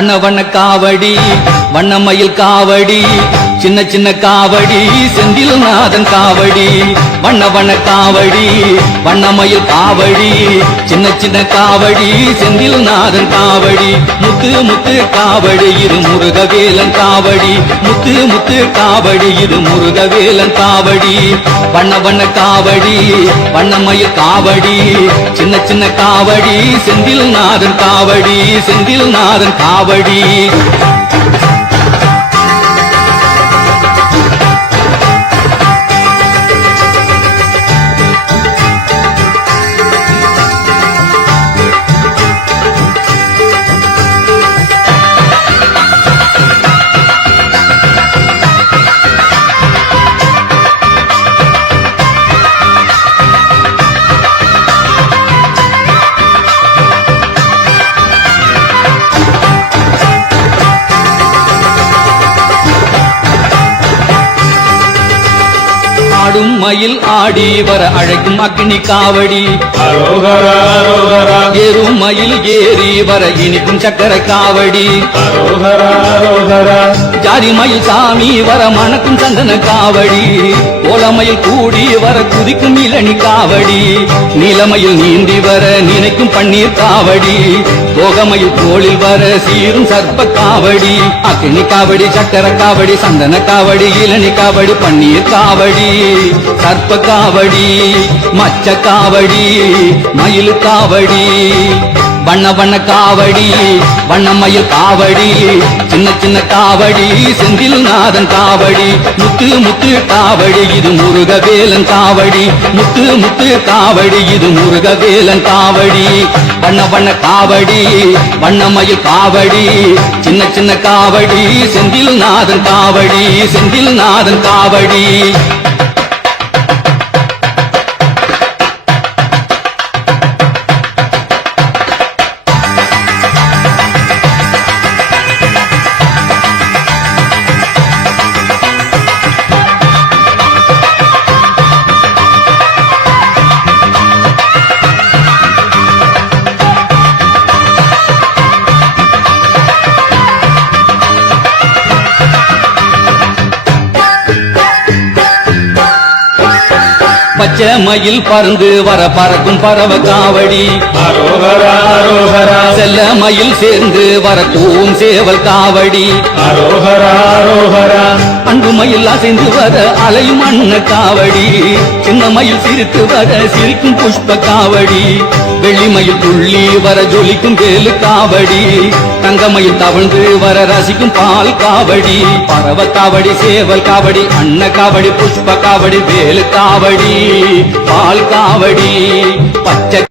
வண்ண வண்ண காவடி வண்ணமயில் காவடி சின்ன சின்ன காவடி செந்தில் நாதன் காவடி வண்ண வண்ண காவடி வண்ணமயில் காவடி சின்ன சின்ன காவடி செந்தில் நாதன் காவடி முத்து முத்து காவடி இரு முருகவேலன் காவடி முத்து முத்து காவடி இரு முருகவேலன் காவடி வண்ண வண்ண காவடி வண்ணமயில் காவடி சின்ன சின்ன காவடி செந்தில் நாதன் காவடி செந்தில் நாதன் காவடி ஆடும் மயில் ஆடி வர அழைக்கும் அக்னி காவடி அரோகரா அரோகரா ஏறும் மயில் ஏறி வர இனிக்கும் சக்கர காவடி அரோகரா அரோகரா ஜாதி மயில் சாமி வர மணக்கும் சந்தன காவடி ஓலமயில் கூடி வர குதிக்கும் இளநி காவடி நீலமயில் நீந்தி வர நினைக்கும் பன்னீர் காவடி போகமயில் தோளில் வர சீரும் சர்ப்ப காவடி அக்னி காவடி சக்கர காவடி சந்தன காவடி இளநி காவடி பன்னீர் காவடி சர்ப்ப காவடி மச்ச காவடி மயில் காவடி வண்ண வண்ண காவடி வண்ணமயில் காவடி சின்ன சின்ன காவடி செந்தில் நாதன் காவடி முத்து முத்து காவடி இது முருகவேலன் காவடி முத்து முத்து காவடி இது முருகவேலன் காவடி வண்ண வண்ண காவடி வண்ணமயில் காவடி சின்ன சின்ன காவடி செந்தில் நாதன் காவடி செந்தில் நாதன் காவடி பச்சை மயில் பறந்து வர பறக்கும் பறவ காவடி அரோகரா அரோகரா செல்ல மயில் சேர்ந்து வர கூவும் சேவல் காவடி அரோகரா அரோகரா அன்பு மயில் அசைந்து வர அலையும் அண்ண காவடி சின்ன மயில் சிரித்து வர சிரிக்கும் புஷ்ப காவடி வெள்ளி மயில் துள்ளி வர ஜொலிக்கும் வேலு காவடி தங்கமயில் தவழ்ந்து வர ரசிக்கும் பால் காவடி பறவ காவடி சேவல் காவடி அன்ன காவடி புஷ்ப காவடி வேலு காவடி பால் காவடி பச்சை